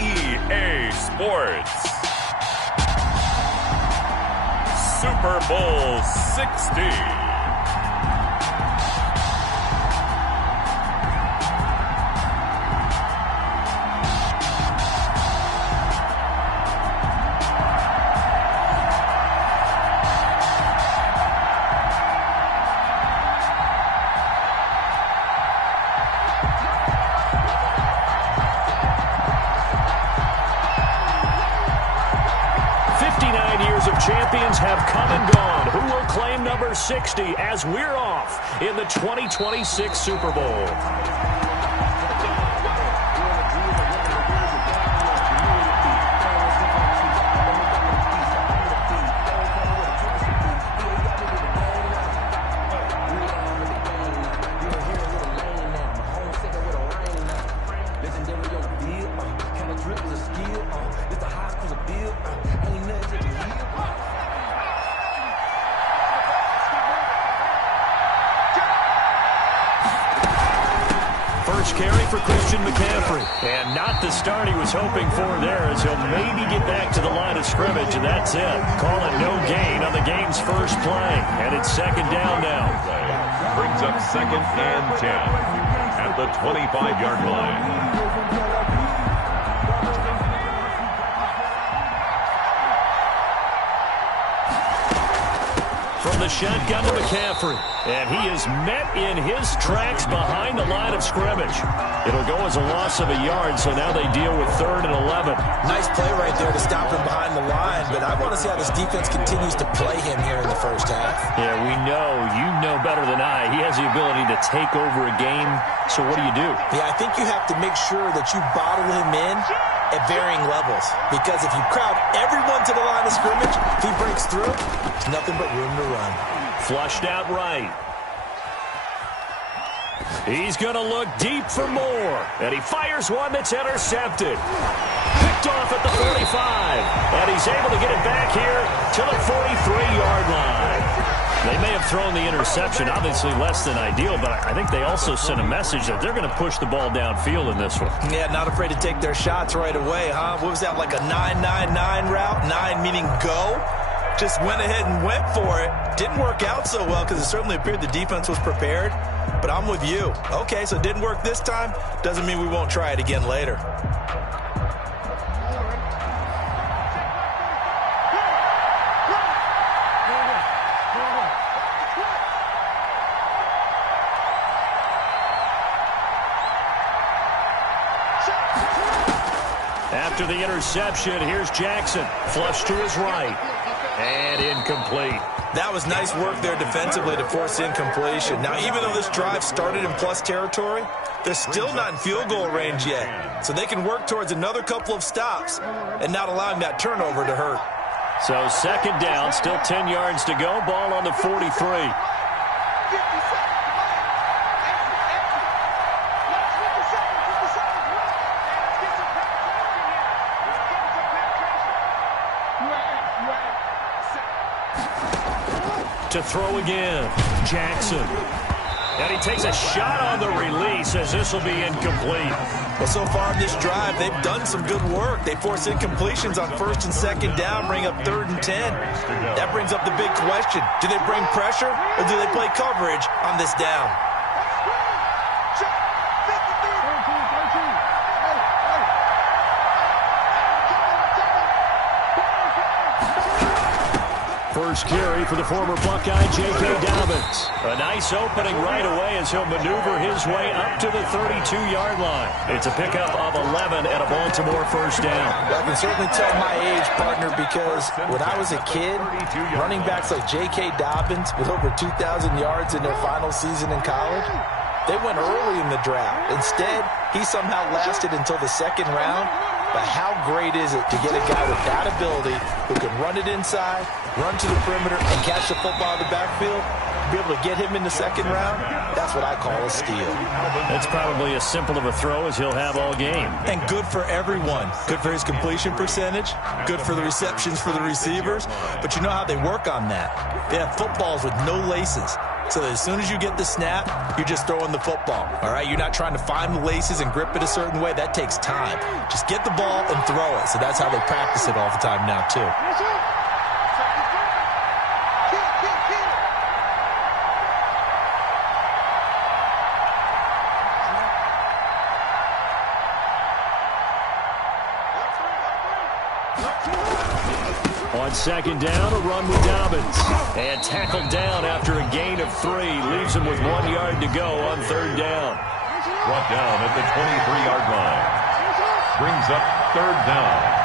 EA Sports. Super Bowl 60. Champions have come and gone. Who will claim number 60 as we're off in the 2026 Super Bowl? Carry for Christian McCaffrey. And not the start he was hoping for there, as he'll maybe get back to the line of scrimmage, and that's it. Call it no gain on the game's first play. And it's second down now. Brings up 2nd and 10 at the 25-yard line. From the shotgun to McCaffrey. And he is met in his tracks behind the line of scrimmage. It'll go as a loss of a yard, so now they deal with 3rd and 11. Nice play right there to stop him behind the line, but I want to see how this defense continues to play him here in the first half. Yeah, we know. You know better than I. He has the ability to take over a game, so what do? Yeah, I think you have to make sure that you bottle him in at varying levels, because if you crowd everyone to the line of scrimmage, if he breaks through, there's nothing but room to run. Flushed out right. He's going to look deep for more. And he fires one that's intercepted. Picked off at the 45. And he's able to get it back here to the 43-yard line. They may have thrown the interception, obviously less than ideal, but I think they also sent a message that they're going to push the ball downfield in this one. Yeah, not afraid to take their shots right away, huh? What was that, like a 9-9-9 route? 9 meaning go? Just went ahead and went for it. Didn't work out so well because it certainly appeared the defense was prepared. But I'm with you. Okay, so it didn't work this time. Doesn't mean we won't try it again later. After the interception, here's Jackson. Flush to his right. And incomplete. That was nice work there defensively to force incompletion. Now, even though this drive started in plus territory, they're still not in field goal range yet. So they can work towards another couple of stops and not allowing that turnover to hurt. So second down, still 10 yards to go. Ball on the 43. To throw again, Jackson. And he takes a shot on the release as this will be incomplete. Well, so far in this drive, they've done some good work. They force incompletions on 1st and 2nd down, bring up 3rd and 10. That brings up the big question. Do they bring pressure or do they play coverage on this down? First carry for the former Buckeye, J.K. Dobbins. A nice opening right away as he'll maneuver his way up to the 32-yard line. It's a pickup of 11 and a Baltimore first down. I can certainly tell my age, partner, because when I was a kid, running backs like J.K. Dobbins with over 2,000 yards in their final season in college, they went early in the draft. Instead, he somehow lasted until the 2nd round. But how great is it to get a guy with that ability who can run it inside, run to the perimeter, and catch the football in the backfield? Be able to get him in the 2nd round, that's what I call a steal. That's probably as simple of a throw as he'll have all game. And good for everyone. Good for his completion percentage, good for the receptions for the receivers. But you know how they work on that? They have footballs with no laces. so that as soon as you get the snap, you're just throwing the football, all right? You're not trying to find the laces and grip it a certain way. That takes time. Just get the ball and throw it. So that's how they practice it all the time now, too. On second down, a run with Dobbins. And tackled down after a gain of 3. Leaves him with 1 yard to go on third down. Brought down at the 23-yard line. Brings up third down.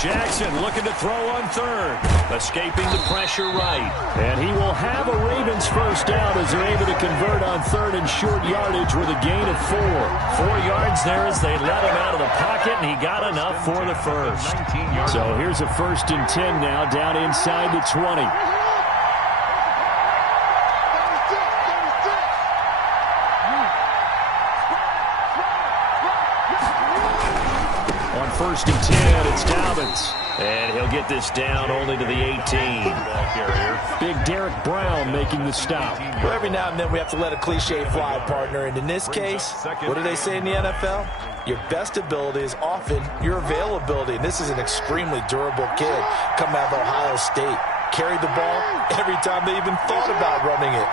Jackson looking to throw on third. Escaping the pressure right. And he will have a Ravens first down as they're able to convert on third and short yardage with a gain of 4. 4 yards there as they let him out of the pocket, and he got enough for the first. So here's a 1st and 10 now down inside the 20. On 1st and 10, it's Dobbins. And he'll get this down only to the 18. Big Derek Brown making the stop. Well, every now and then we have to let a cliche fly, partner. And in this case, what do they say in the NFL? Your best ability is often your availability. And this is an extremely durable kid coming out of Ohio State. Carried the ball every time they even thought about running it.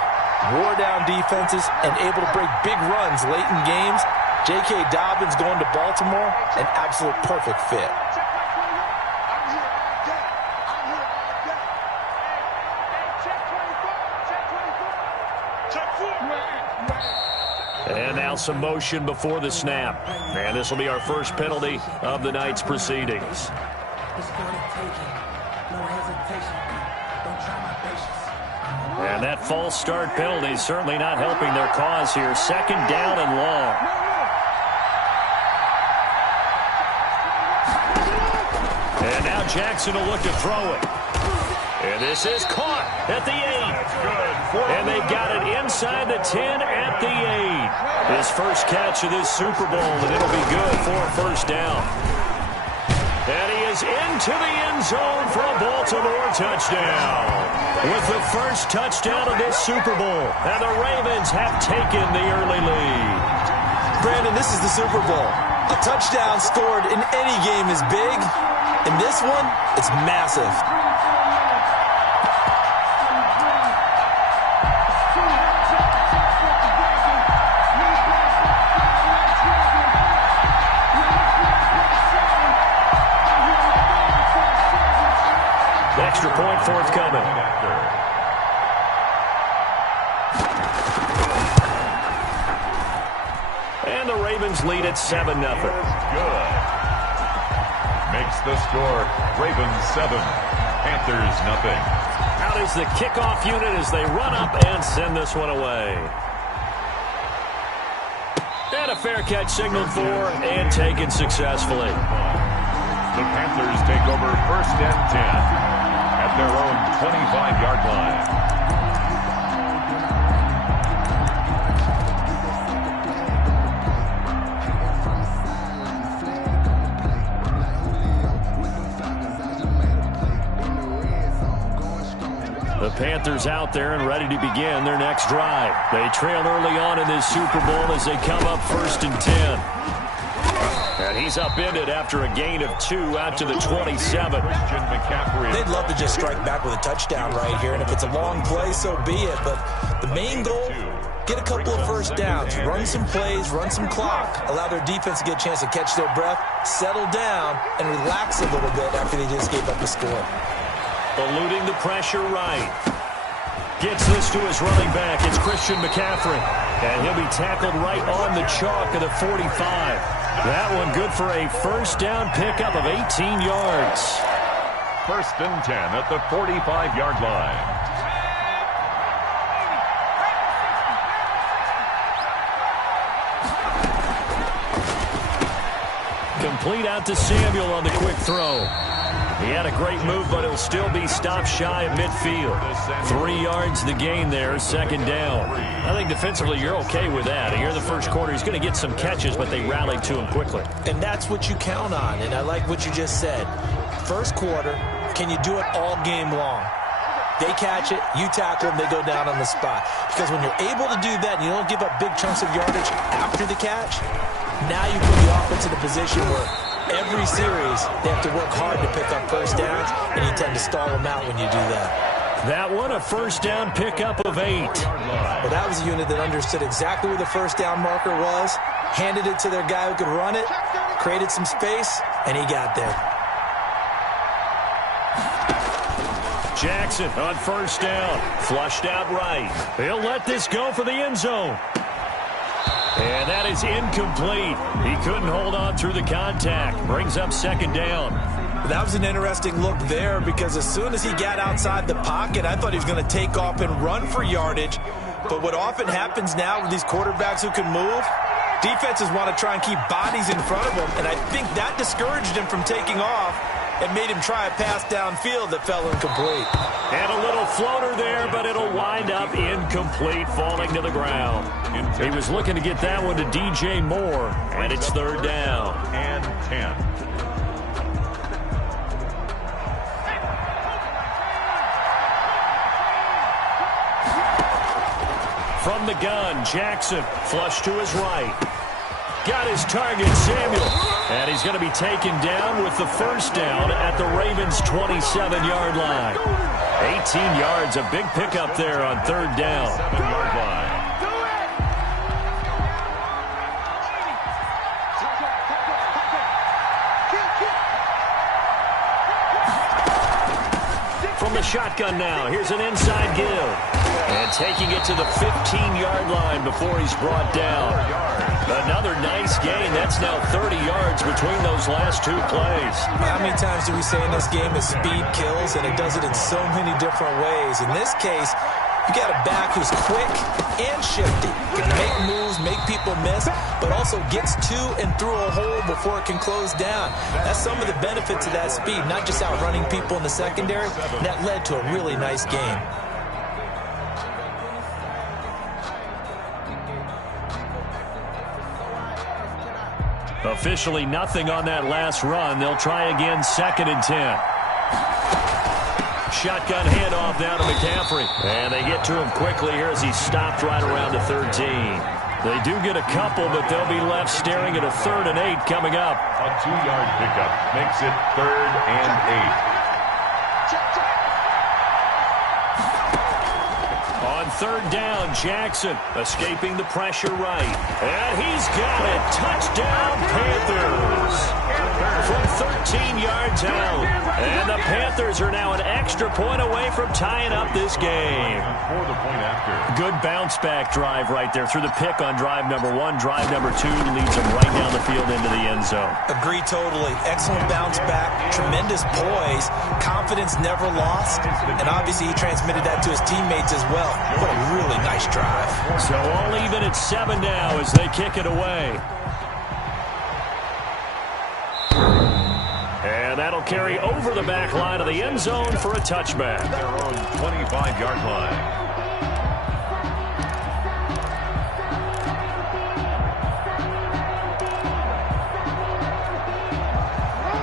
Wore down defenses and able to break big runs late in games. J.K. Dobbins going to Baltimore, an absolute perfect fit. And now some motion before the snap. And this will be our first penalty of the night's proceedings. And that false start penalty is certainly not helping their cause here. 2nd down and long. And now Jackson will look to throw it. And this is caught at the 8. And they've got it inside the 10 at the 8. His first catch of this Super Bowl, and it'll be good for a first down. And he is into the end zone for a Baltimore touchdown. With the first touchdown of this Super Bowl. And the Ravens have taken the early lead. Brandon, this is the Super Bowl. A touchdown scored in any game is big. In this one, it's massive. Extra point forthcoming. And the Ravens lead at 7-0. Good. Makes the score Ravens 7, Panthers nothing. Out is the kickoff unit as they run up and send this one away. And a fair catch signaled for and taken successfully. The Panthers take over 1st and 10 at their own 25-yard line. The Panthers out there and ready to begin their next drive. They trail early on in this Super Bowl as they come up 1st and 10. And he's upended after a gain of 2 out to the 27. They'd love to just strike back with a touchdown right here, and if it's a long play, so be it. But the main goal, get a couple of first downs, run some plays, run some clock, allow their defense to get a chance to catch their breath, settle down, and relax a little bit after they just gave up a score. Eluding the pressure right. Gets this to his running back. It's Christian McCaffrey. And he'll be tackled right on the chalk of the 45. That one good for a first down pickup of 18 yards. 1st and 10 at the 45-yard line. Complete out to Samuel on the quick throw. He had a great move, but he'll still be stopped shy of midfield. 3 yards the gain there, second down. I think defensively you're okay with that. Here in the first quarter, he's going to get some catches, but they rallied to him quickly. And that's what you count on, and I like what you just said. First quarter, can you do it all game long? They catch it, you tackle them, they go down on the spot. Because when you're able to do that and you don't give up big chunks of yardage after the catch, now you put the offense in a position where every series they have to work hard to pick up first downs, and you tend to stall them out when you do that. That one, a first down pickup of 8. Well, that was a unit that understood exactly where the first down marker was, handed it to their guy who could run it, created some space, and he got there. Jackson on first down, flushed out right. He'll let this go for the end zone. And that is incomplete. He couldn't hold on through the contact. Brings up second down. That was an interesting look there because as soon as he got outside the pocket, I thought he was going to take off and run for yardage. But what often happens now with these quarterbacks who can move, defenses want to try and keep bodies in front of them, and I think that discouraged him from taking off and made him try a pass downfield that fell incomplete. And a little floater there, but it'll wind up incomplete, falling to the ground. He was looking to get that one to DJ Moore, and it's third down. And 10. From the gun, Jackson, flush to his right. Got his target, Samuel. And he's going to be taken down with the first down at the Ravens' 27-yard line. 18 yards, a big pickup there on third down. 7-yard line. From the shotgun now, here's an inside give. And taking it to the 15-yard line before he's brought down. Another nice gain. That's now 30 yards between those last 2 plays. How many times do we say in this game that speed kills, and it does it in so many different ways? In this case, you got a back who's quick and shifty. Can make moves, make people miss, but also gets to and through a hole before it can close down. That's some of the benefits of that speed, not just outrunning people in the secondary. And that led to a really nice game. Officially nothing on that last run. They'll try again, 2nd and 10. Shotgun handoff down to McCaffrey. And they get to him quickly here as he's stopped right around the 13. They do get a couple, but they'll be left staring at a 3rd and 8 coming up. A 2-yard pickup makes it 3rd and 8. On third down, Jackson escaping the pressure right. And he's got it. Touchdown, Panthers. From 13 yards out. And the Panthers are now an extra point away from tying up this game. For the point after. Good bounce-back drive right there through the pick on drive number 1. Drive number 2 leads them right down the field into the end zone. Agree totally. Excellent bounce back. Tremendous poise. Confidence never lost. And obviously he transmitted that to his teammates as well. What a really nice drive. So all even at 7 now as they kick it away. And that'll carry over the back line of the end zone for a touchback. Their own 25-yard line.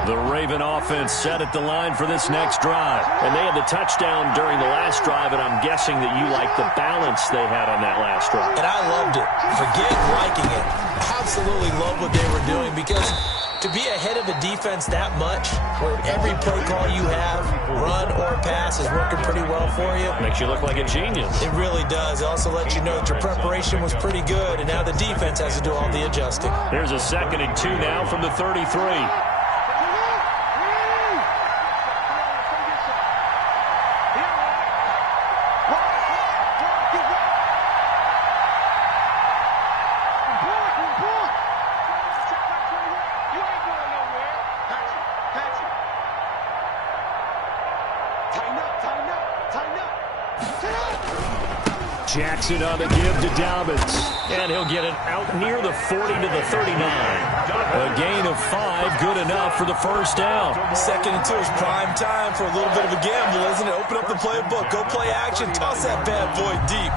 The Raven offense set at the line for this next drive. And they had the touchdown during the last drive, and I'm guessing that you like the balance they had on that last drive. And I loved it. Forget liking it. Absolutely love what they were doing, because to be ahead of a defense that much, where every play call you have, run or pass, is working pretty well for you. Makes you look like a genius. It really does. It also lets you know that your preparation was pretty good, and now the defense has to do all the adjusting. Here's a 2nd and 2 now from the 33. Jackson on the give to Dobbins. And he'll get it out near the 40 to the 39. A gain of 5, good enough for the first down. 2nd and 2 is prime time for a little bit of a gamble, isn't it? Open up the playbook, go play action, toss that bad boy deep.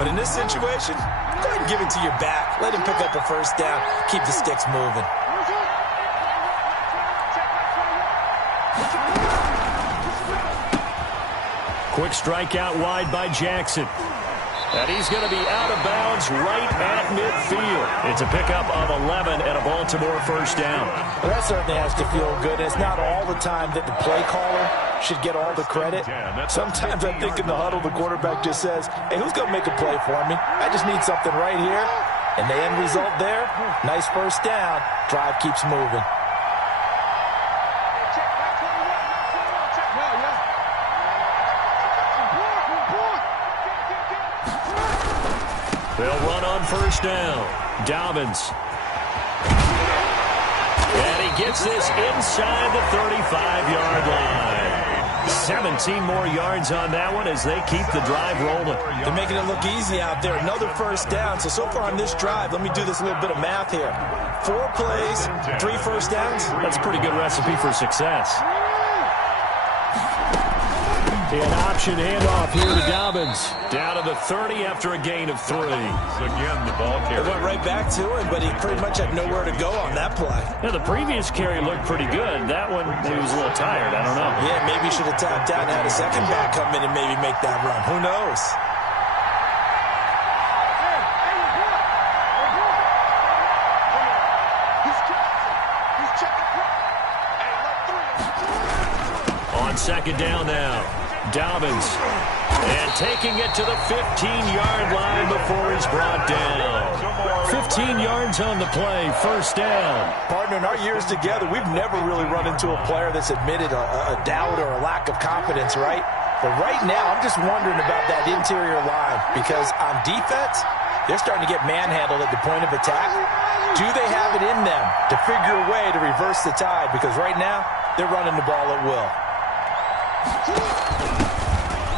But in this situation, go ahead and give it to your back. Let him pick up a first down. Keep the sticks moving. Quick strike out wide by Jackson. And he's going to be out of bounds right at midfield. It's a pickup of 11 and a Baltimore first down. Well, that certainly has to feel good. It's not all the time that the play caller should get all the credit. Sometimes I think in the huddle, the quarterback just says, hey, who's going to make a play for me? I just need something right here. And the end result there, nice first down. Drive keeps moving. They'll run on first down. Dobbins. And he gets this inside the 35-yard line. 17 more yards on that one as they keep the drive rolling. They're making it look easy out there. Another first down. So far on this drive, let me do this little bit of math here. 4 plays, 3 first downs. That's a pretty good recipe for success. An option handoff here to Dobbins. Down to the 30 after a gain of 3. Again, the ball carrier. It went right back to him, but he pretty much had nowhere to go on that play. Yeah, the previous carry looked pretty good. That one, he was a little tired. I don't know. Yeah, maybe he should have tapped out and had a second back come in and maybe make that run. Who knows? On second down now. Dobbins. And taking it to the 15-yard line before he's brought down. 15 yards on the play, first down. Partner, in our years together, we've never really run into a player that's admitted a doubt or a lack of confidence, right? But right now, I'm just wondering about that interior line because on defense, they're starting to get manhandled at the point of attack. Do they have it in them to figure a way to reverse the tide? Because right now, they're running the ball at will.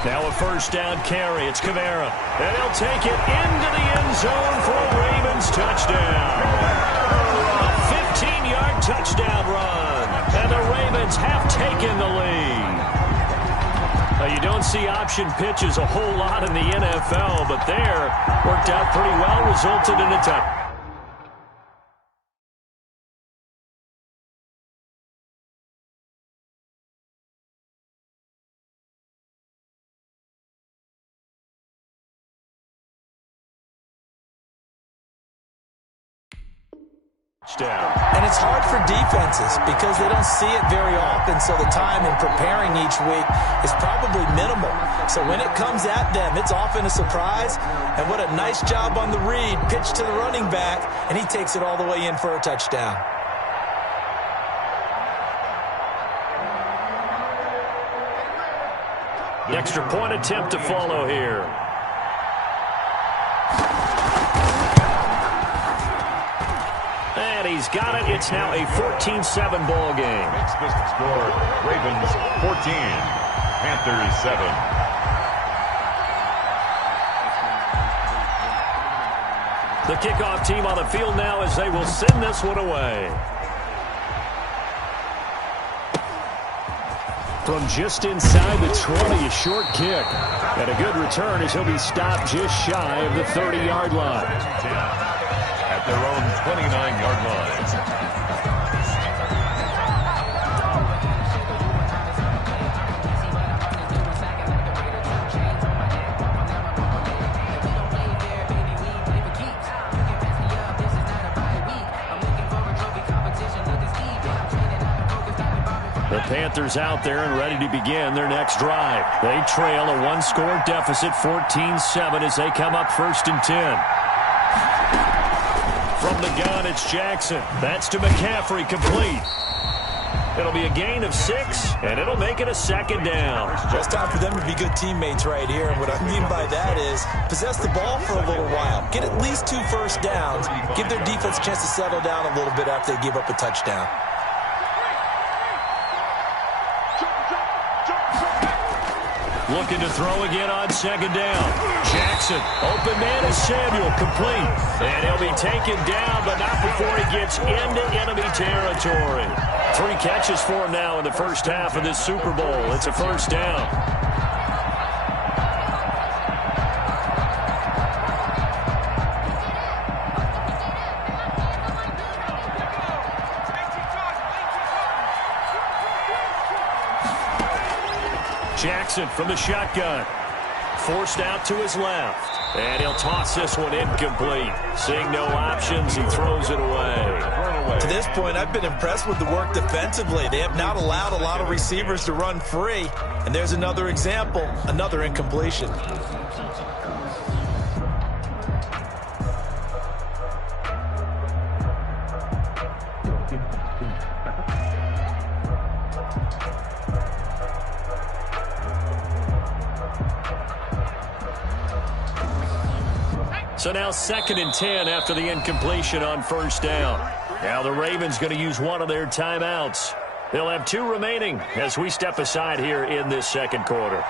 Now a first down carry. It's Kamara. And he'll take it into the end zone for a Ravens touchdown. A 15-yard touchdown run. And the Ravens have taken the lead. Now, you don't see option pitches a whole lot in the NFL, but there worked out pretty well, resulted in a touchdown. And it's hard for defenses because they don't see it very often, so the time in preparing each week is probably minimal. So when it comes at them, it's often a surprise. And what a nice job on the read. Pitch to the running back, and he takes it all the way in for a touchdown. The extra point attempt to follow here. And he's got it. It's now a 14-7 ball game. Makes the score Ravens 14, Panthers 7. The kickoff team on the field now as they will send this one away. From just inside the 20, a short kick. And a good return as he'll be stopped just shy of the 30-yard line. At their own 29-yard line. The Panthers out there and ready to begin their next drive. They trail a one-score deficit, 14-7, as they come up 1st and 10. From the gun, it's Jackson. That's to McCaffrey, complete. It'll be a gain of 6, and it'll make it a second down. Just time for them to be good teammates right here. And what I mean by that is possess the ball for a little while. Get at least 2 first downs. Give their defense a chance to settle down a little bit after they give up a touchdown. Looking to throw again on second down. Jackson, open man is Samuel, complete. And he'll be taken down, but not before he gets into enemy territory. 3 catches for him now in the first half of this Super Bowl. It's a first down. Jackson from the shotgun. Forced out to his left. And he'll toss this one incomplete. Seeing no options, he throws it away. To this point, I've been impressed with the work defensively. They have not allowed a lot of receivers to run free. And there's another example, another incompletion. So now 2nd and 10 after the incompletion on first down. Now the Ravens going to use one of their timeouts. They'll have 2 remaining as we step aside here in this second quarter.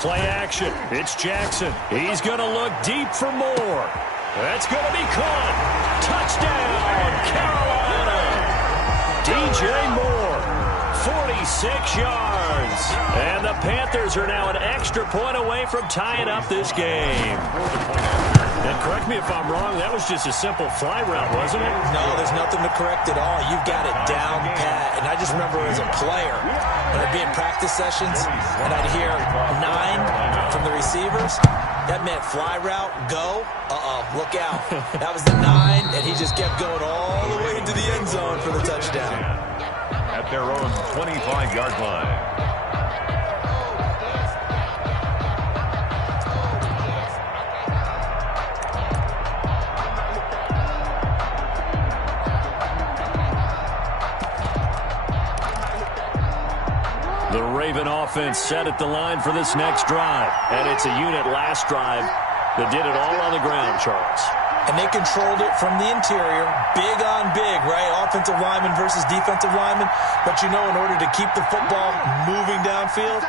Play action. It's Jackson. He's going to look deep for more. That's going to be caught. Touchdown, Carolina. DJ Moore. 46 yards. And the Panthers are now an extra point away from tying up this game. And correct me if I'm wrong, that was just a simple fly route, wasn't it? No, there's nothing to correct at all. You've got it down pat. And I just remember as a player, when I'd be in practice sessions and I'd hear 9 from the receivers, that meant fly route, go. Look out. That was the 9, and he just kept going all the way into the end zone for the touchdown. At their own 25-yard line. The Raven offense set at the line for this next drive. And it's a unit last drive that did it all on the ground, Charles. And they controlled it from the interior, big on big, right? Offensive lineman versus defensive lineman. But, you know, in order to keep the football moving downfield,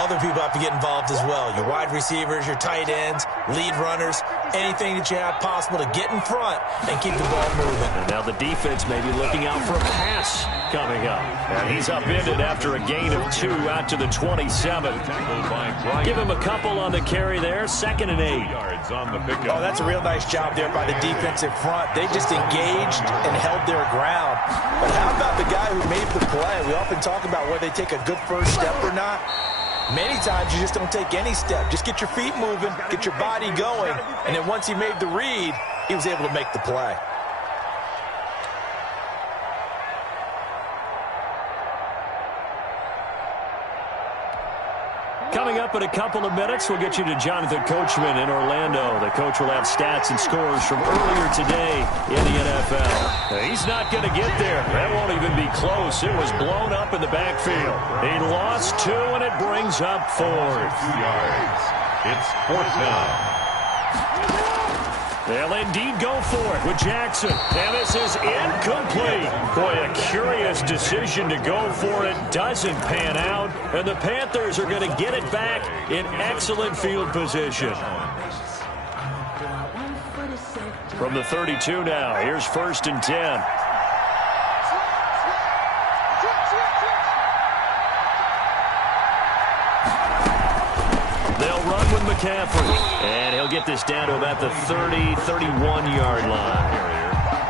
other people have to get involved as well. Your wide receivers, your tight ends, lead runners, anything that you have possible to get in front and keep the ball moving. And now the defense may be looking out for a pass coming up. And he's upended after a gain of 2 out to the 27. Give him a couple on the carry there. 2nd and 8. Oh, that's a real nice job there by the defensive front. They just engaged and held their ground. But how about the guy who made the play? We often talk about whether they take a good first step or not. Many times you just don't take any step. Just get your feet moving, get your body going, and then once he made the read, he was able to make the play. Coming up in a couple of minutes, we'll get you to Jonathan Coachman in Orlando. The coach will have stats and scores from earlier today in the NFL. He's not going to get there. That won't even be close. It was blown up in the backfield. He lost 2, and it brings up 4. 6 yards. It's 4th down. They'll indeed go for it with Jackson. And this is incomplete. Boy, a curious decision to go for it. Doesn't pan out. And the Panthers are going to get it back in excellent field position. From the 32 now, here's 1st and 10. McCaffrey, and he'll get this down to about the 30, 31-yard line.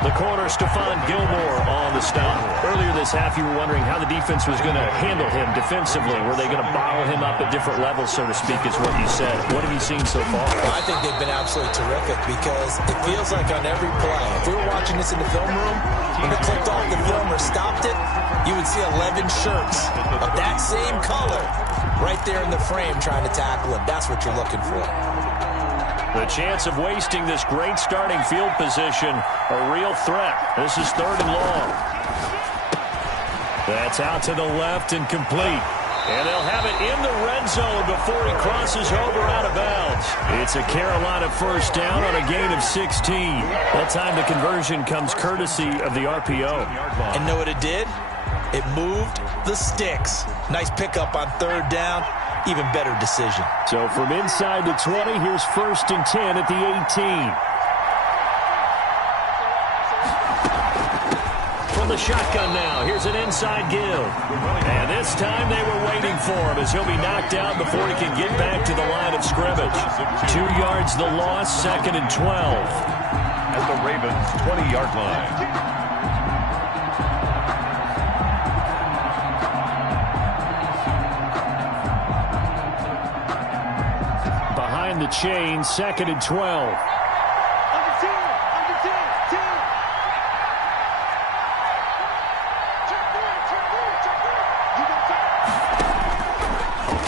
The corner, Stephon Gilmore on the stop. Earlier this half, you were wondering how the defense was going to handle him defensively. Were they going to bottle him up at different levels, so to speak, is what you said. What have you seen so far? Well, I think they've been absolutely terrific because it feels like on every play, if we were watching this in the film room, when they clicked off the film or stopped it, you would see 11 shirts of that same color right there in the frame trying to tackle him. That's what you're looking for. The chance of wasting this great starting field position, a real threat. This is 3rd and long. That's out to the left and complete. And they'll have it in the red zone before he crosses over out of bounds. It's a Carolina first down on a gain of 16. That time the conversion comes courtesy of the RPO. And know what it did? It moved the sticks. Nice pickup on third down. Even better decision. So from inside the 20, here's 1st and 10 at the 18. From the shotgun now, here's an inside give. And this time they were waiting for him as he'll be knocked out before he can get back to the line of scrimmage. 2 yards the loss, 2nd and 12. At the Ravens' 20-yard line. Behind the chain, 2nd and 12.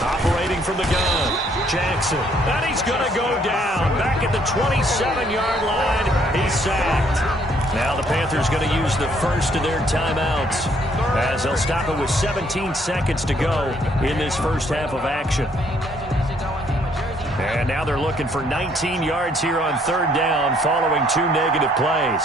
Operating from the gun, Jackson. And he's going to go down. Back at the 27-yard line, he's sacked. Now the Panthers going to use the first of their timeouts as they'll stop it with 17 seconds to go in this first half of action. And now they're looking for 19 yards here on third down following 2 negative plays.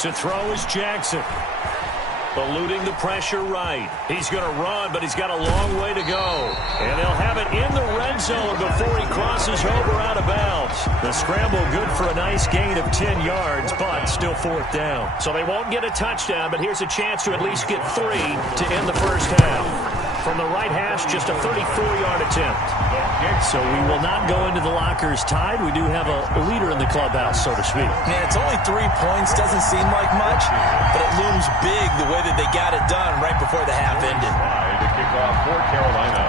To throw is Jackson. Eluding the pressure right. He's going to run, but he's got a long way to go. And they'll have it in the red zone before he crosses over out of bounds. The scramble good for a nice gain of 10 yards, but still 4th down. So they won't get a touchdown, but here's a chance to at least get 3 to end the first half. From the right hash, just a 34-yard attempt. So we will not go into the lockers tied. We do have a leader in the clubhouse, so to speak. Yeah, it's only 3 points. Doesn't seem like much, but it looms big the way that they got it done right before the half ended. To kick off for Carolina.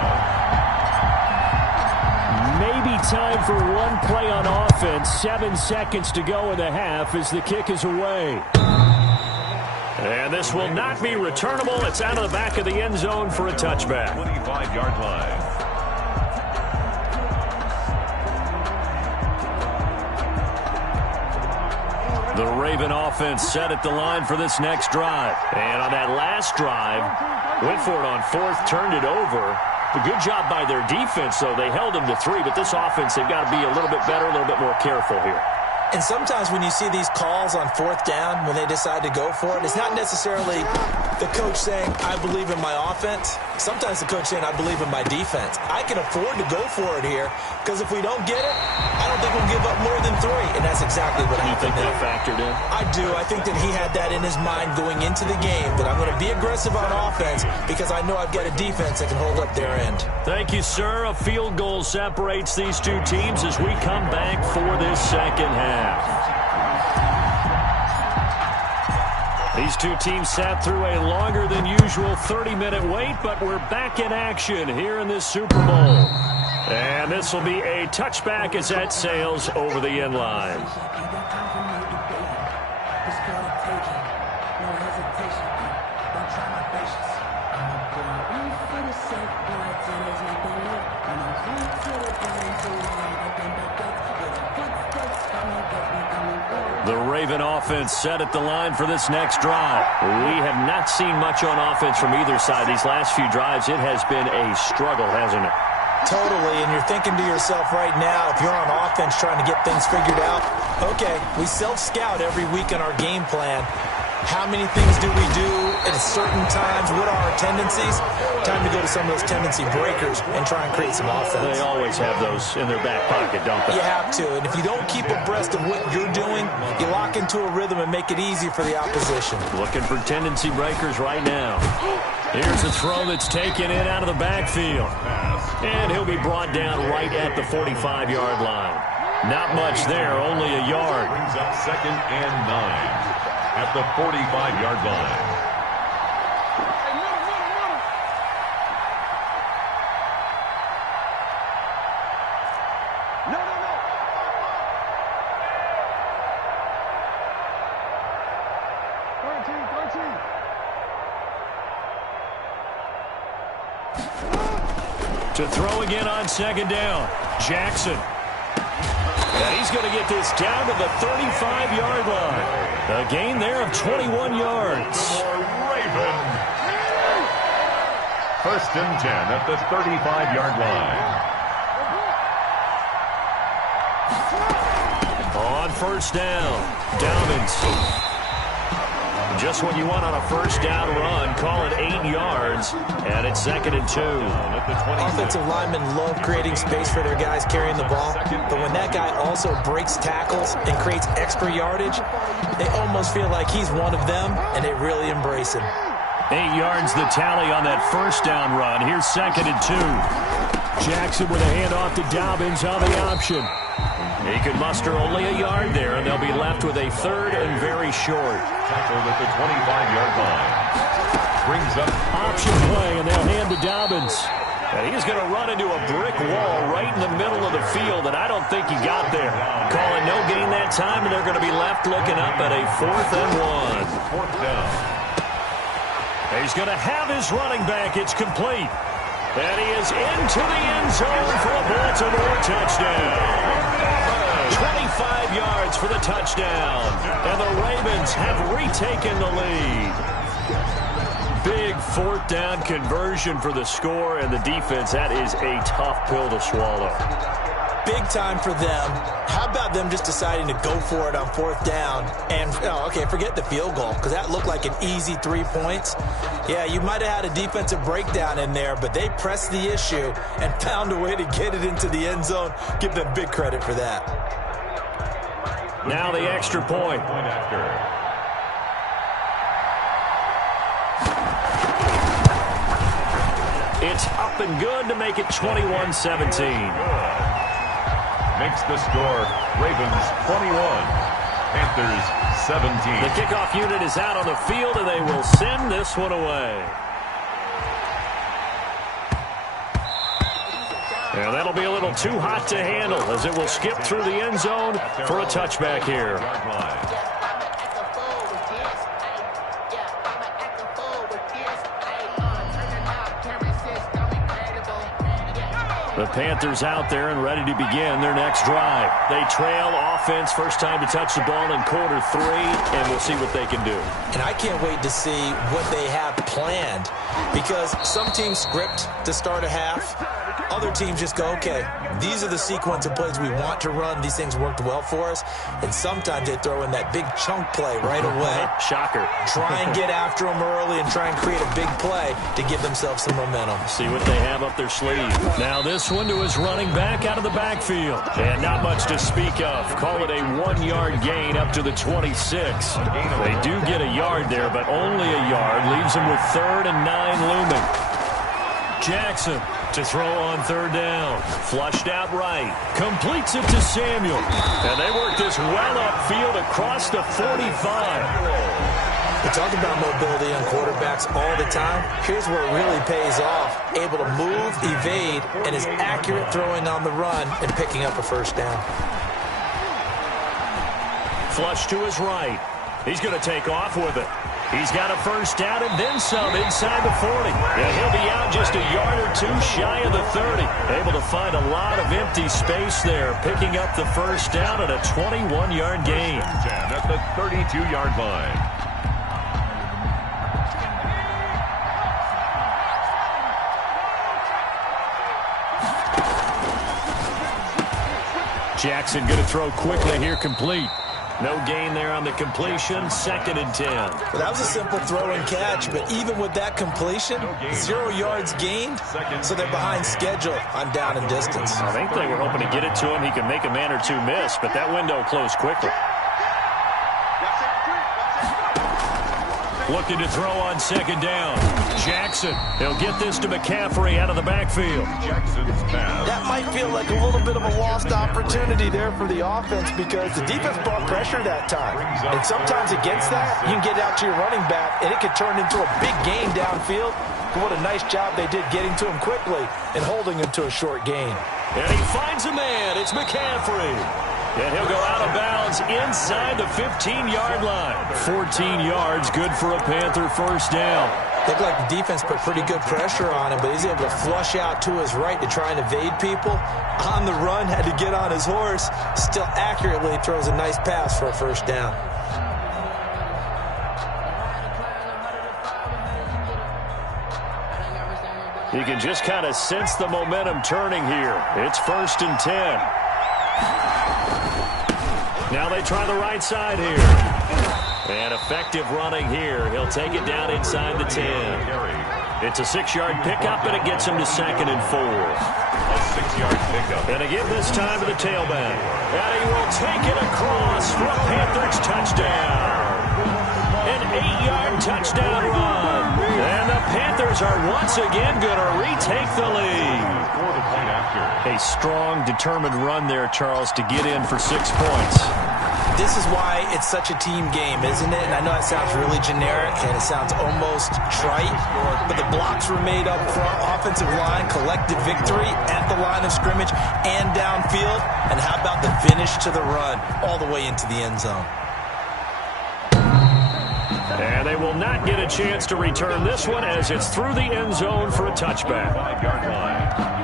Maybe time for one play on offense. 7 seconds to go in the half as the kick is away. And this will not be returnable. It's out of the back of the end zone for a touchback. 25-yard line. The Raven offense set at the line for this next drive. And on that last drive, went for it on 4th, turned it over. A good job by their defense, though. They held them to 3, but this offense, they've got to be a little bit better, a little bit more careful here. And sometimes when you see these calls on 4th down, when they decide to go for it, it's not necessarily the coach saying, I believe in my offense. Sometimes the coach saying, I believe in my defense. I can afford to go for it here because if we don't get it, I don't think we'll give up more than 3. And that's exactly what happened. You think that factored in? I do. I think that he had that in his mind going into the game, that I'm going to be aggressive on offense because I know I've got a defense that can hold up their end. Thank you, sir. A field goal separates these two teams as we come back for this second half. These two teams sat through a longer than usual 30-minute wait, but we're back in action here in this Super Bowl. And this will be a touchback as that sails over the end line. The Raven offense set at the line for this next drive. We have not seen much on offense from either side. These last few drives, it has been a struggle, hasn't it? Totally, and you're thinking to yourself right now, if you're on offense trying to get things figured out, okay, we self-scout every week in our game plan. How many things do we do at certain times? What are our tendencies? Time to go to some of those tendency breakers and try and create some offense. They always have those in their back pocket, don't they? You have to, and if you don't keep abreast of what you're doing, you lock into a rhythm and make it easy for the opposition. Looking for tendency breakers right now. Here's a throw that's taken in out of the backfield. And he'll be brought down right at the 45-yard line. Not much there, only a yard. Brings up 2nd and 9 at the 45-yard line. To throw again on second down. Jackson. And he's going to get this down to the 35-yard line. A gain there of 21 yards. Ravens. First and 10 at the 35-yard line. On first down, Dobbins. Just what you want on a first down run. Call it 8 yards, and it's second and 2. Offensive linemen love creating space for their guys carrying the ball, but when that guy also breaks tackles and creates extra yardage, they almost feel like he's one of them, and they really embrace him. 8 yards the tally on that first down run. Here's second and 2. Jackson with a handoff to Dobbins on the option. He could muster only a yard there, and they'll be left with a third and very short. Tackled at the 25-yard line. Brings up option play, and they'll hand to Dobbins. And he's going to run into a brick wall right in the middle of the field, and I don't think he got there. Calling no gain that time, and they're going to be left looking up at a 4th and 1. Fourth down. He's going to have his running back. It's complete. And he is into the end zone for a Baltimore touchdown. 25 yards for the touchdown. And the Ravens have retaken the lead. Big 4th down conversion for the score, and the defense, that is a tough pill to swallow. Big time for them. How about them just deciding to go for it on 4th down? And, okay, forget the field goal, because that looked like an easy 3 points. Yeah, you might have had a defensive breakdown in there, but they pressed the issue and found a way to get it into the end zone. Give them big credit for that. Now the extra point. It's up and good to make it 21-17. Makes the score Ravens 21, Panthers 17. The kickoff unit is out on the field, and they will send this one away. And that'll be a little too hot to handle as it will skip through the end zone for a touchback here. The Panthers out there and ready to begin their next drive. They trail offense, first time to touch the ball in quarter 3, and we'll see what they can do. And I can't wait to see what they have planned, because some teams script to start a half. Other teams just go, okay, these are the sequence of plays we want to run. These things worked well for us. And sometimes they throw in that big chunk play right away. Shocker. Try and get after them early and try and create a big play to give themselves some momentum. See what they have up their sleeve. Now this one to his running back out of the backfield. And not much to speak of. Call it a 1-yard gain up to the 26. They do get a yard there, but only a yard. Leaves them with 3rd and 9 looming. Jackson to throw on 3rd down. Flushed out right. Completes it to Samuel. And they work this well upfield across the 45. We talk about mobility on quarterbacks all the time. Here's where it really pays off. Able to move, evade, and is accurate throwing on the run and picking up a first down. Flush to his right. He's going to take off with it. He's got a first down and then some inside the 40. And he'll be out just a yard or 2 shy of the 30. Able to find a lot of empty space there, picking up the first down at a 21-yard gain. At the 32-yard line. Jackson going to throw quickly here, complete. No gain there on the completion, 2nd and 10. Well, that was a simple throw and catch, but even with that completion, 0 yards gained, so they're behind schedule on down and distance. I think they were hoping to get it to him. He could make a man or 2 miss, but that window closed quickly. Looking to throw on 2nd down. Jackson, he'll get this to McCaffrey out of the backfield. Jackson's pass. That might feel like a little bit of a lost opportunity there for the offense, because the defense brought pressure that time. And sometimes against that, you can get out to your running back, and it could turn into a big gain downfield. But what a nice job they did getting to him quickly and holding him to a short gain. And he finds a man. It's McCaffrey. And he'll go out of bounds inside the 15-yard line. 14 yards, good for a Panther first down. Looked like the defense put pretty good pressure on him, but he's able to flush out to his right to try and evade people. On the run, had to get on his horse. Still accurately throws a nice pass for a first down. You can just kind of sense the momentum turning here. It's 1st and 10. Now they try the right side here. And effective running here. He'll take it down inside the 10. It's a 6-yard pickup, and it gets him to 2nd and 4. A 6-yard pickup. And again this time to the tailback. And he will take it across for a Panthers touchdown. An 8-yard touchdown run. And the Panthers are once again going to retake the lead. A strong, determined run there, Charles, to get in for 6 points. This is why it's such a team game, isn't it? And I know it sounds really generic and it sounds almost trite, but the blocks were made up front, offensive line, collective victory at the line of scrimmage and downfield. And how about the finish to the run all the way into the end zone? And they will not get a chance to return this one as it's through the end zone for a touchback. 5-yard line.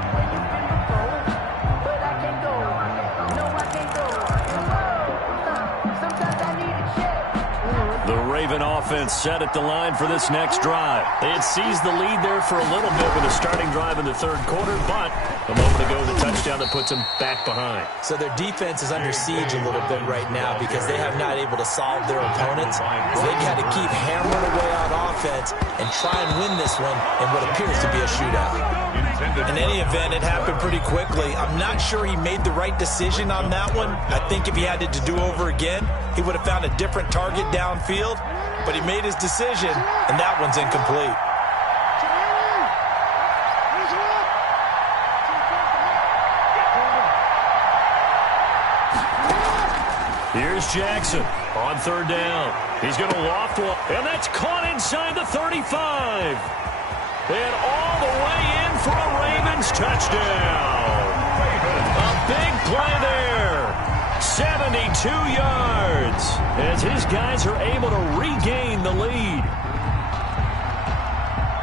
The Raven offense set at the line for this next drive. They had seized the lead there for a little bit with a starting drive in the 3rd quarter, but a moment ago the touchdown that puts them back behind. So their defense is under siege a little bit right now because they have not able to solve their opponents. They've got to keep hammering away on offense and try and win this one in what appears to be a shootout. In any event, it happened pretty quickly. I'm not sure he made the right decision on that one. I think if he had it to do over again, he would have found a different target downfield, but he made his decision, and that one's incomplete. Here's Jackson on 3rd down. He's going to loft one, and that's caught inside the 35. And all the way in for a Ravens touchdown. A big play there. 72 yards as his guys are able to regain the lead.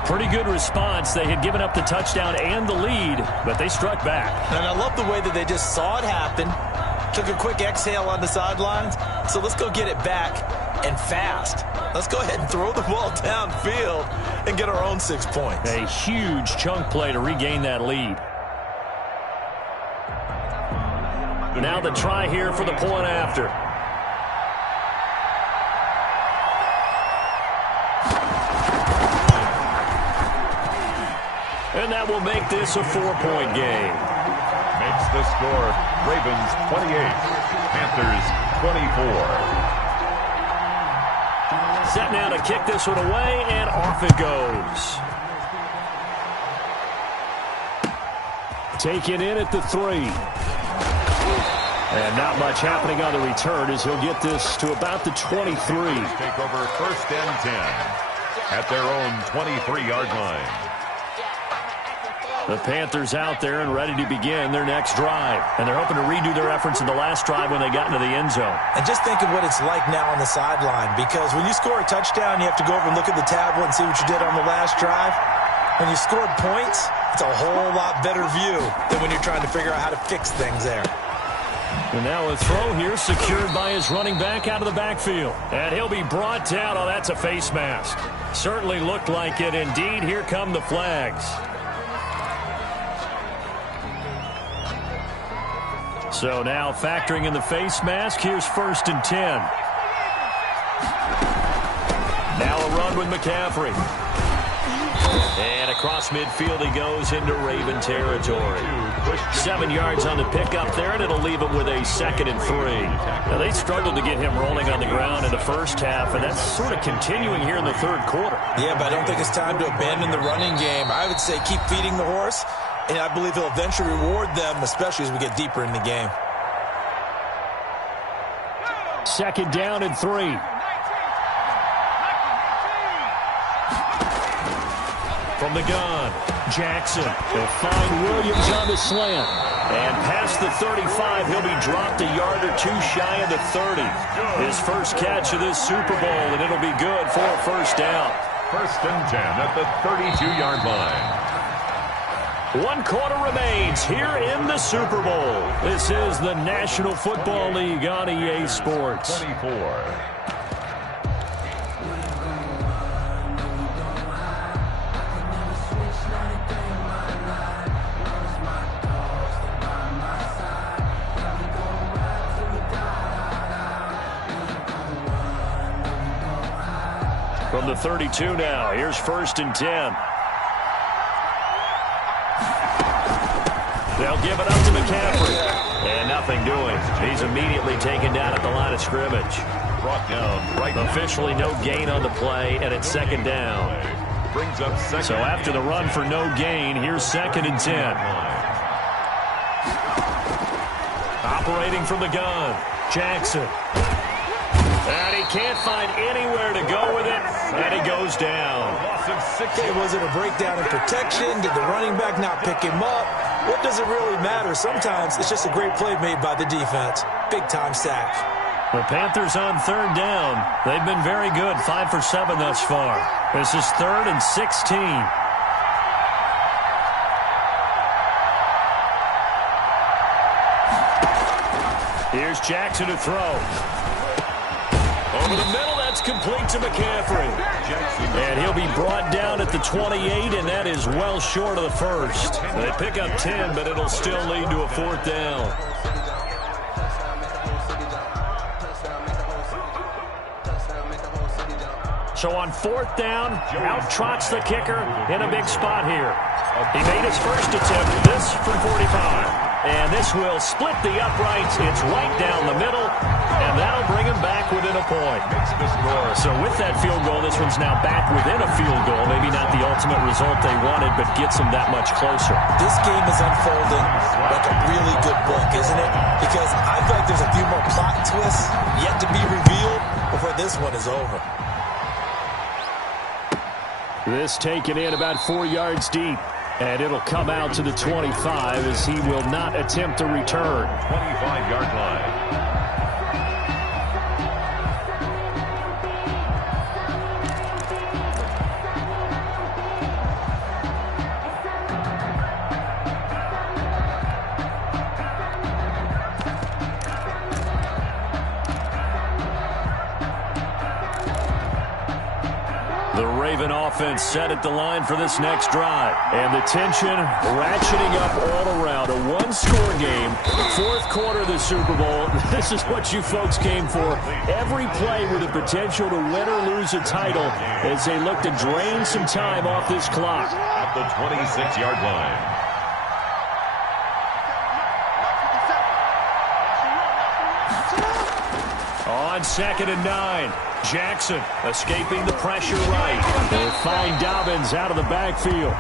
Pretty good response. They had given up the touchdown and the lead, but they struck back. And I love the way that they just saw it happen, took a quick exhale on the sidelines. So let's go get it back and fast. Let's go ahead and throw the ball downfield and get our own 6 points. A huge chunk play to regain that lead. Now the try here for the point after. And that will make this a 4-point game. Makes the score Ravens 28, Panthers 24. Set now to kick this one away, and off it goes. Taken in at the 3. And not much happening on the return as he'll get this to about the 23. Take over 1st and 10 at their own 23-yard line. The Panthers out there and ready to begin their next drive. And they're hoping to redo their efforts in the last drive when they got into the end zone. And just think of what it's like now on the sideline, because when you score a touchdown, you have to go over and look at the tablet and see what you did on the last drive. When you scored points, it's a whole lot better view than when you're trying to figure out how to fix things there. And now a throw here secured by his running back out of the backfield. And he'll be brought down. Oh, that's a face mask. Certainly looked like it. Indeed, here come the flags. So now factoring in the face mask, here's 1st and 10. Now a run with McCaffrey. And across midfield he goes into Raven territory. 7 yards on the pickup there, and it'll leave him with a 2nd and 3. Now they struggled to get him rolling on the ground in the first half, and that's sort of continuing here in the 3rd quarter. Yeah, but I don't think it's time to abandon the running game. I would say keep feeding the horse, and I believe he'll eventually reward them, especially as we get deeper in the game. 2nd down and 3. From the gun, Jackson. They'll find Williams on the slant. And past the 35, he'll be dropped a yard or 2 shy of the 30. His first catch of this Super Bowl, and it'll be good for a 1st down. First and 10 at the 32-yard line. 1 quarter remains here in the Super Bowl. This is the National Football League on EA Sports. 24. From the 32 now, here's first and 10. They'll give it up to McCaffrey. And nothing doing. He's immediately taken down at the line of scrimmage. Brought down right. Officially no gain on the play, and it's second down. Brings up second. So after the run for no gain, here's second and 10. Operating from the gun, Jackson. And he can't find anywhere to go with it, and he goes down. Okay, was it a breakdown in protection? Did the running back not pick him up? What does it really matter? Sometimes it's just a great play made by the defense. Big-time sack. The Panthers on third down. They've been very good, 5 for 7 thus far. This is 3rd and 16. Here's Jackson to throw. Over the middle, that's complete to McCaffrey. And he'll be brought down at the 28, and that is well short of the first. They pick up 10, but it'll still lead to a 4th down. So on 4th down, out trots the kicker in a big spot here. He made his first attempt, this from 45. And this will split the uprights. It's right down the middle, and that'll bring him back within a point. So with that field goal, this one's now back within a field goal. Maybe not the ultimate result they wanted, but gets them that much closer. This game is unfolding like a really good book, isn't it? Because I feel like there's a few more plot twists yet to be revealed before this one is over. This taken in about 4 yards deep. And it'll come out to the 25 as he will not attempt to return. 25-yard line. The Raven offense set at the line for this next drive. And the tension ratcheting up all around. A one-score game, 4th quarter of the Super Bowl. This is what you folks came for. Every play with the potential to win or lose a title as they look to drain some time off this clock. At the 26-yard line. On 2nd and 9. Jackson escaping the pressure right. They find Dobbins out of the backfield.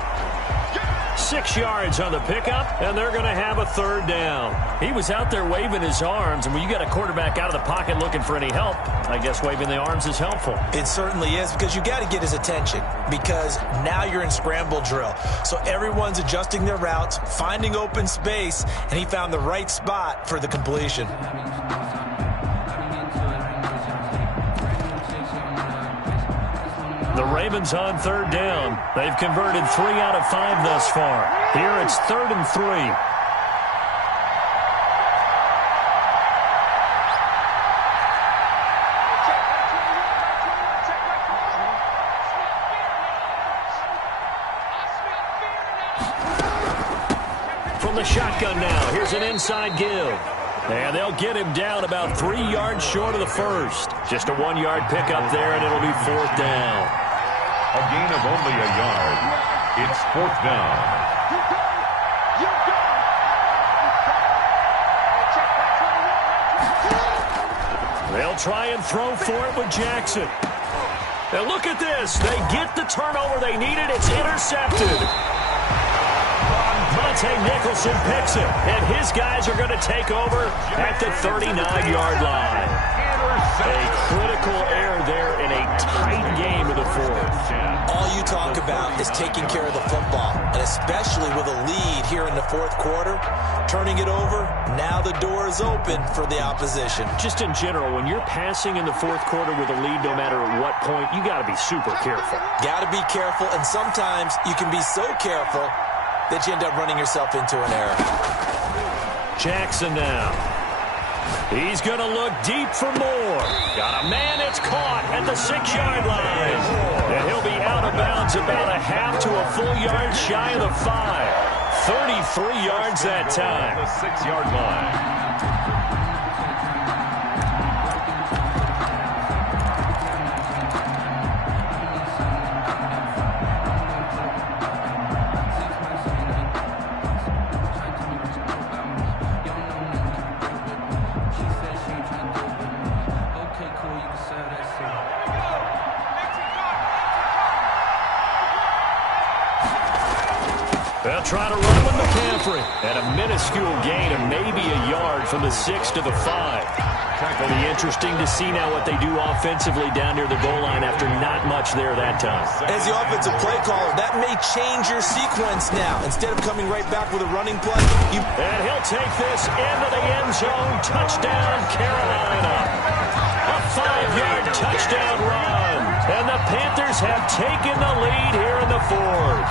6 yards on the pickup, and they're going to have a 3rd down. He was out there waving his arms, and when you got a quarterback out of the pocket looking for any help, I guess waving the arms is helpful. It certainly is, because you got to get his attention, because now you're in scramble drill. So everyone's adjusting their routes, finding open space, and he found the right spot for the completion. The Ravens on 3rd down. They've converted 3 out of 5 thus far. Here it's 3rd and 3. From the shotgun now, here's an inside give. And they'll get him down about 3 yards short of the first. Just a 1-yard pickup there, and it'll be 4th down. A gain of only a yard. It's 4th down. They'll try and throw for it with Jackson. Now look at this. They get the turnover they needed. It's intercepted. Monte Nicholson picks it, and his guys are going to take over at the 39-yard line. A critical error there in a tight game of the 4th. All you talk about is taking care of the football, and especially with a lead here in the fourth quarter, turning it over, now the door is open for the opposition. Just in general, when you're passing in the fourth quarter with a lead, no matter at what point, you got to be super careful. Got to be careful, and sometimes you can be so careful that you end up running yourself into an error. Jackson now. He's going to look deep for more. Got a man, it's caught at the 6-yard line. And he'll be out of bounds about a half to a full yard shy of the 5. 33 yards that time. The 6-yard line. They'll try to run with McCaffrey. At a minuscule gain of maybe a yard from the 6 to the 5. It'll be interesting to see now what they do offensively down near the goal line after not much there that time. As the offensive play caller, that may change your sequence now. Instead of coming right back with a running play, And he'll take this into the end zone. Touchdown, Carolina. A 5-yard touchdown run. And the Panthers have taken the lead here in the fourth.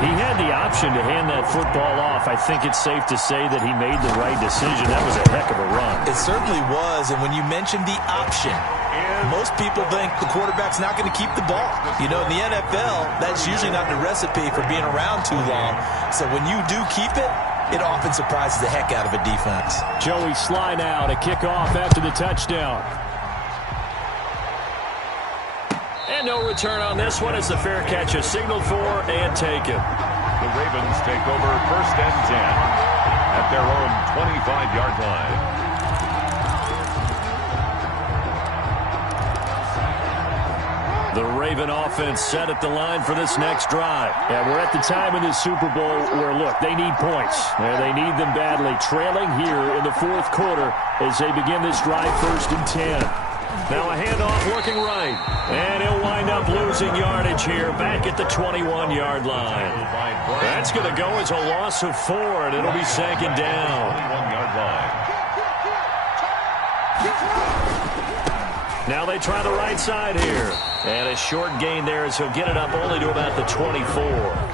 He had the option to hand that football off. I think it's safe to say that he made the right decision. That was a heck of a run. It certainly was, and when you mentioned the option, most people think the quarterback's not going to keep the ball. You know, in the NFL, that's usually not the recipe for being around too long. So when you do keep it, it often surprises the heck out of a defense. Joey Sly now to kick off after the touchdown. And no return on this one as the fair catch is signaled for and taken. The Ravens take over 1st and 10 at their own 25-yard line. The Raven offense set at the line for this next drive. And we're at the time in the Super Bowl where, look, they need points. And they need them badly. Trailing here in the fourth quarter as they begin this drive 1st and 10. Now a handoff working right. And he'll wind up losing yardage here back at the 21-yard line. That's going to go as a loss of 4, and it'll be second down. 21-yard line. Now they try the right side here. And a short gain there as he'll get it up only to about the 24.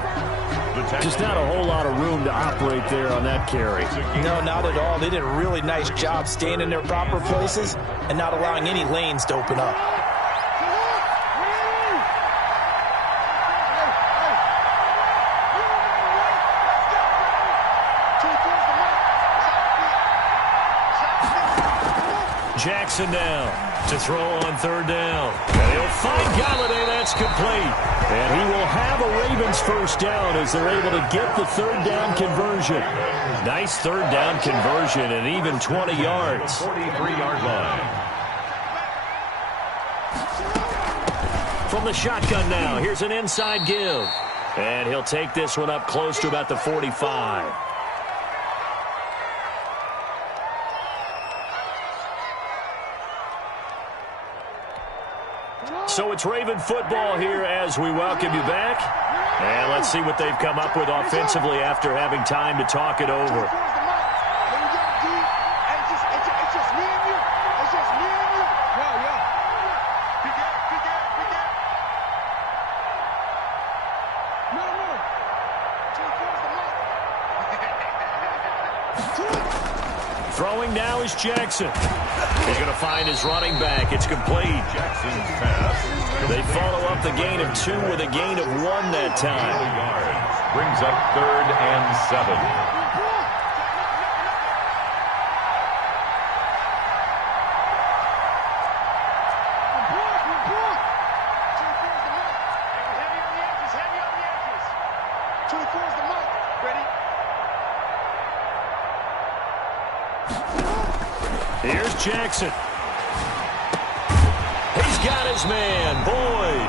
Just not a whole lot of room to operate there on that carry. No, not at all. They did a really nice job staying in their proper places and not allowing any lanes to open up. Jackson now to throw on 3rd down. And he'll find Galladay. That's complete. And he will have a Ravens 1st down as they're able to get the 3rd down conversion. Nice 3rd down conversion and even 20 yards. 43-yard line. From the shotgun now, here's an inside give. And he'll take this one up close to about the 45. So it's Raven football here as we welcome you back. And let's see what they've come up with offensively after having time to talk it over. Throwing now is Jackson. He's going to find his running back. It's complete. Jackson's pass. They follow up the gain of 2 with a gain of 1 that time. Brings up 3rd and 7. Here's Jackson. He's got his man, Boyd.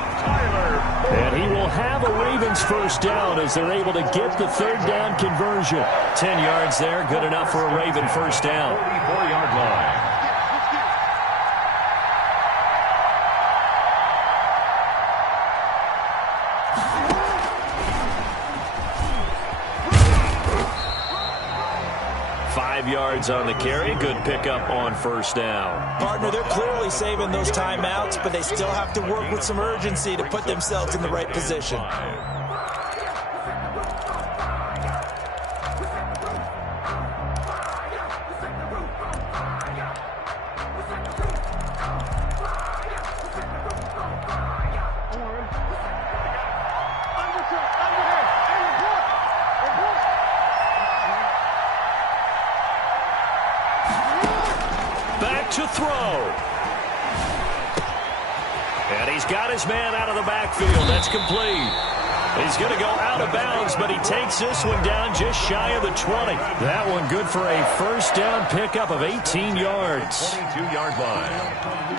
And he will have a Ravens 1st down as they're able to get the 3rd down conversion. 10 yards there, good enough for a Raven 1st down. 44-yard line. 5 yards on the carry. Good pickup on first down. Partner, they're clearly saving those timeouts, but they still have to work with some urgency to put themselves in the right position. To throw. And he's got his man out of the backfield. That's complete. He's going to go out of bounds, but he takes this one down just shy of the 20. That one good for a first down pickup of 18 yards. 22-yard line.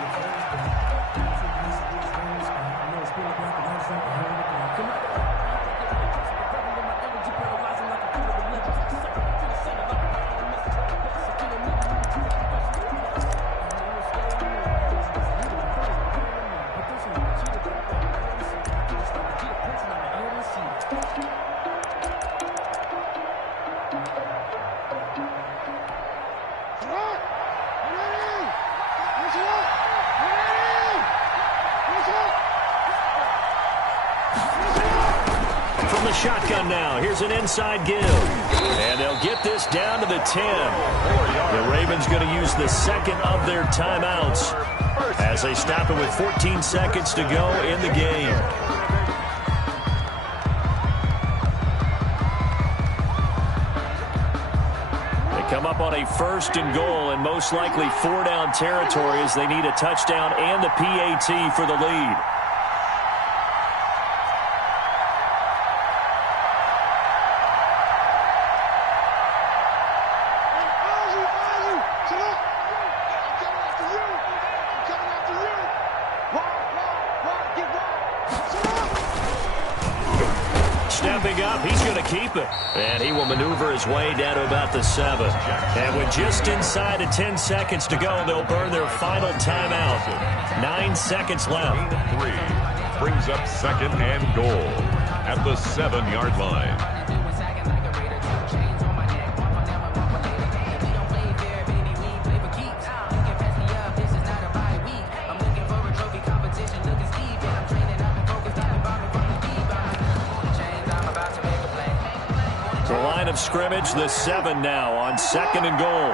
Shotgun now. Here's an inside give. And they'll get this down to the 10. The Ravens going to use the second of their timeouts as they stop it with 14 seconds to go in the game. They come up on a 1st and goal and most likely 4-down territory as they need a touchdown and the PAT for the lead. Stepping up, he's going to keep it. And he will maneuver his way down to about the 7. And with just inside of 10 seconds to go, they'll burn their final timeout. 9 seconds left. 3 brings up 2nd and goal at the 7-yard line. Of scrimmage, the 7 now on 2nd and goal.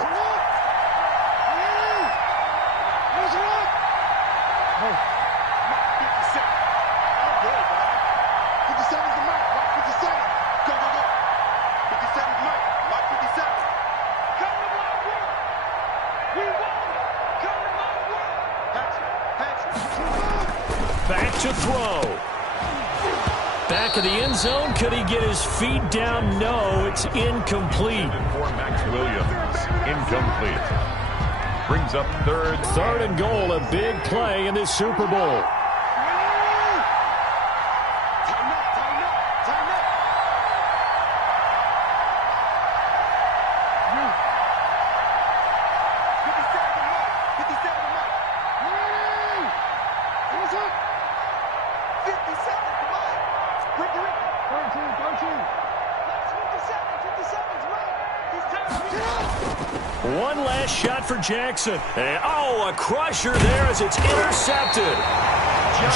Back to throw. Back of the end zone. Could he get his feet down? No, it's incomplete. For Max Williams, incomplete. Brings up 3rd and goal, a big play in this Super Bowl. One last shot for Jackson. And, a crusher there as it's intercepted.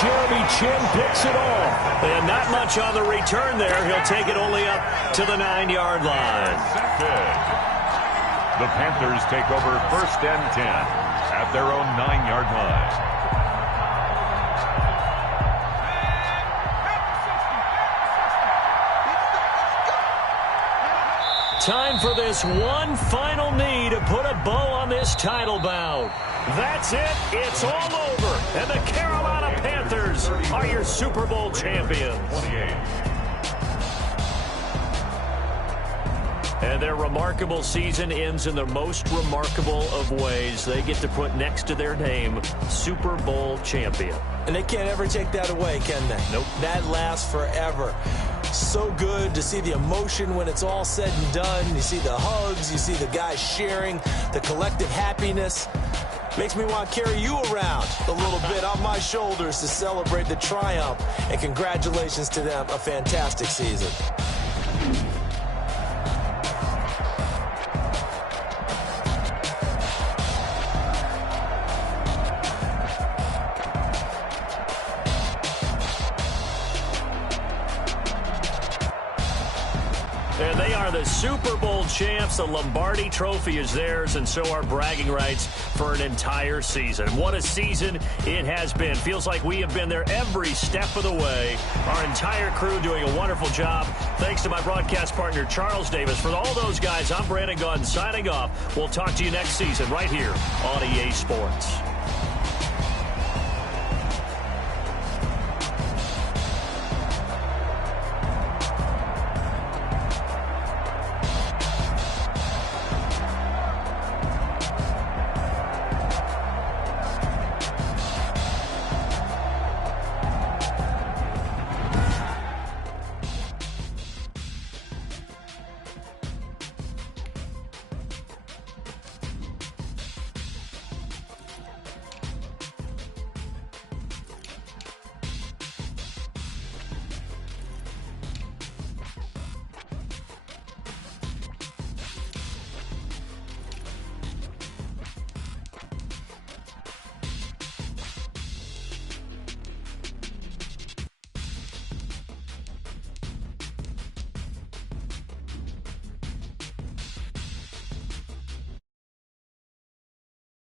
Jeremy Chin picks it off. And not much on the return there. He'll take it only up to the 9-yard line. The Panthers take over 1st and 10 at their own 9-yard line. Time for this one final knee to put a bow on this title bout. That's it. It's all over. And the Carolina Panthers are your Super Bowl champions. 28. And their remarkable season ends in the most remarkable of ways. They get to put next to their name, Super Bowl champion. And they can't ever take that away, can they? Nope. That lasts forever. So good to see the emotion when it's all said and done. You see the hugs, you see the guys sharing, the collective happiness. Makes me want to carry you around a little bit on my shoulders to celebrate the triumph. And congratulations to them, a fantastic season. And they are the Super Bowl champs. The Lombardi Trophy is theirs, and so are bragging rights for an entire season. What a season it has been. Feels like we have been there every step of the way. Our entire crew doing a wonderful job. Thanks to my broadcast partner, Charles Davis. For all those guys, I'm Brandon Gaudin signing off. We'll talk to you next season right here on EA Sports.